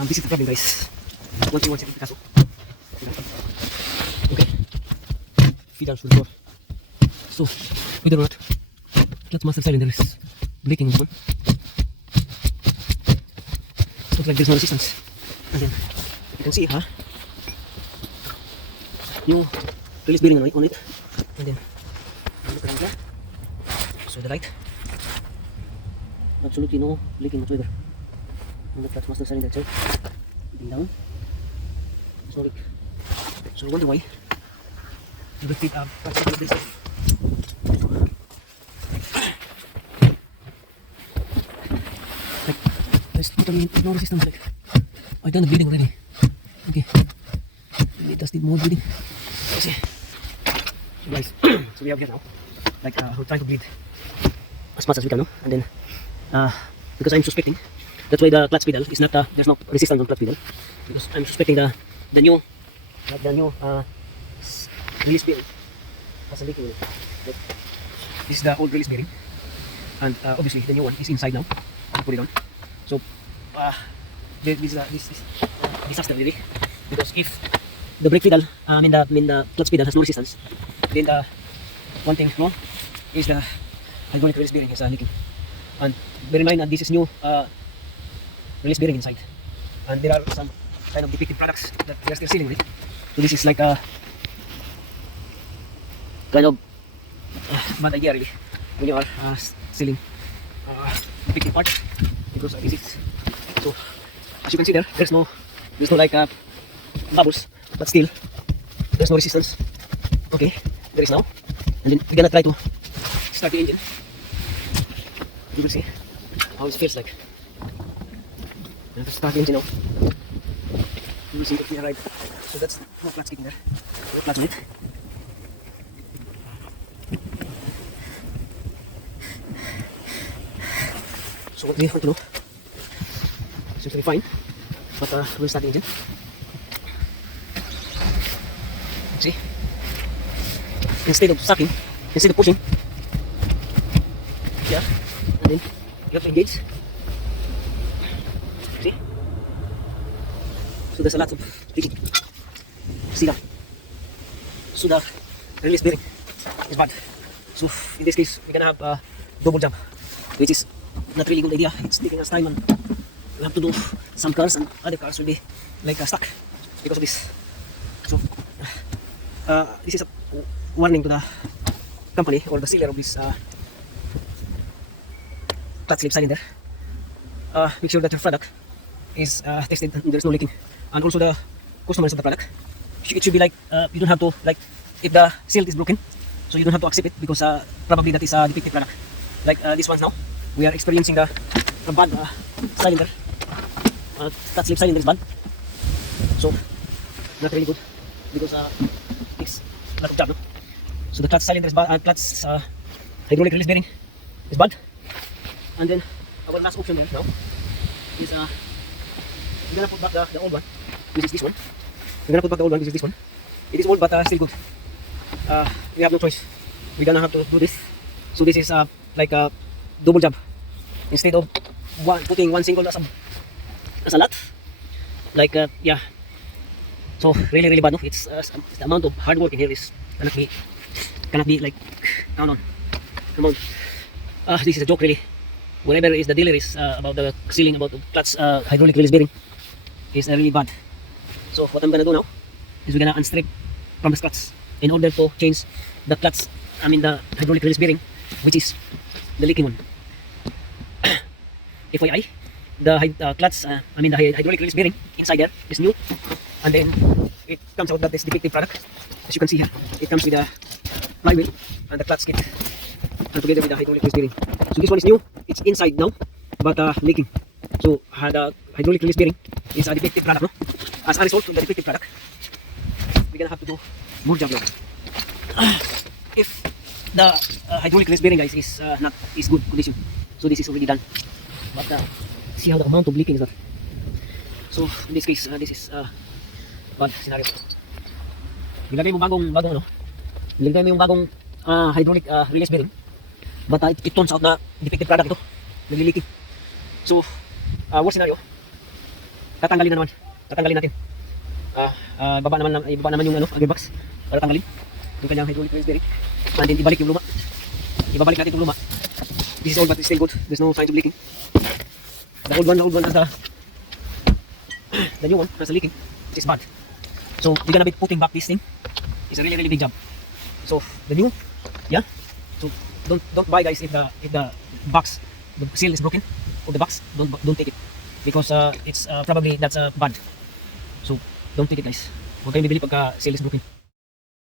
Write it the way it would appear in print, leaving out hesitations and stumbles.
This is the problem, guys. Once you the Picasso. Okay. Feed down to the floor. So, whether or not clutch master cylinder is breaking in this one. It looks like there's no resistance. And then you can see new release bearing on it. And then look around here. So the light. Absolutely no leaking whatsoever on the clutch master cylinder itself. Looking down. There's no leak. So I wonder why the brake feed clutch like this. Like there's totally no resistance. Like I've done the bleeding already. Okay. Maybe it just did more bleeding. Let's see. So guys, so we have here now. Like we're trying to bleed as much as we can, no? And then because I'm suspecting that's why the clutch pedal is not there's no resistance on clutch pedal, because I'm suspecting the new release bearing has a leak in it. Like, this is the old release bearing, and obviously the new one is inside now. I put it on. So this is disaster really, because if the brake pedal, the clutch pedal has no resistance, then the one thing wrong is the hydraulic release bearing is leaking. And bear in mind that this is new release bearing inside, and there are some kind of defective products that they are still selling with. So this is like a kind of bad idea really when you are selling defective parts, because this is so as you can see there's no like bubbles, but still there's no resistance. Okay, there is now, and then we're gonna try to start the engine. You will see how it feels like. You have to start the engine now. You will see that we arrived. So that's no clutch kit in there. No clutch on it. So what we want to do seems to be fine, but we'll start the engine. See? Instead of sucking, instead of pushing, yeah, and then you have to engage. See? So there's a lot of leaking. See that? So the release bearing is bad. So in this case, we're gonna have a double jump, which is not really good idea. It's taking us time, and we have to do some cars, and other cars will be like stuck because of this. So this is a warning to the company or the seller of this clutch slip cylinder. Make sure that your product is tested and there's no leaking, and also the customers of the product, it should be like you don't have to, like, if the seal is broken, so you don't have to accept it, because probably that is a defective product. Like this one now, we are experiencing the bad cylinder. Clutch slip cylinder is bad, so not really good, because it's a lot of job, no? So the clutch cylinder is bad, clutch hydraulic release bearing is bad. And then our last option then now is we're gonna put back the old one, which is this one. We're gonna put back the old one, which is this one. It is old but still good. We have no choice. We're gonna have to do this. So this is like a double job. Instead of putting one single as a lot, like yeah. So really bad, no? It's the amount of hard work in here is cannot be like count on. Come on. This is a joke really. Whenever is the dealer is about the sealing about the clutch hydraulic release bearing is really bad. So what I'm gonna do now is we're gonna unstrip from the clutch in order to change the clutch, the hydraulic release bearing, which is the leaking one. FYI, the clutch, the hydraulic release bearing inside there is new, and then it comes out that this defective product. As you can see here, it comes with a flywheel and the clutch kit, and together with the hydraulic release bearing. So this one is new, it's inside now, but leaking. So the hydraulic release bearing is a defective product, no? As a result of the defective product, we're gonna have to do more job now. If the hydraulic release bearing, guys, is not good condition, so this is already done. But see how the amount of leaking is that. So in this case, this is bad scenario. Nilagay mo bagong hydraulic release bearing, but it turns out na defective product ito, nagli-leaking. So worst scenario, tatanggalin na naman. Tatanggalin natin. Ibaba naman yung gearbox para tanggalin yung kanyang hydraulic rail bearing. And then ibalik yung luma. Ibabalik natin yung luma. This is old but it's still good. There's no signs of leaking. The old one has the new one has a leaking, which is bad. So we're gonna be putting back this thing. It's a really big job. So the new, yeah. So don't buy, guys, if the box, the seal is broken of the box. Don't take it because it's probably that's bad. So don't take it, guys. Huwag kayong bibili pagka seal is broken.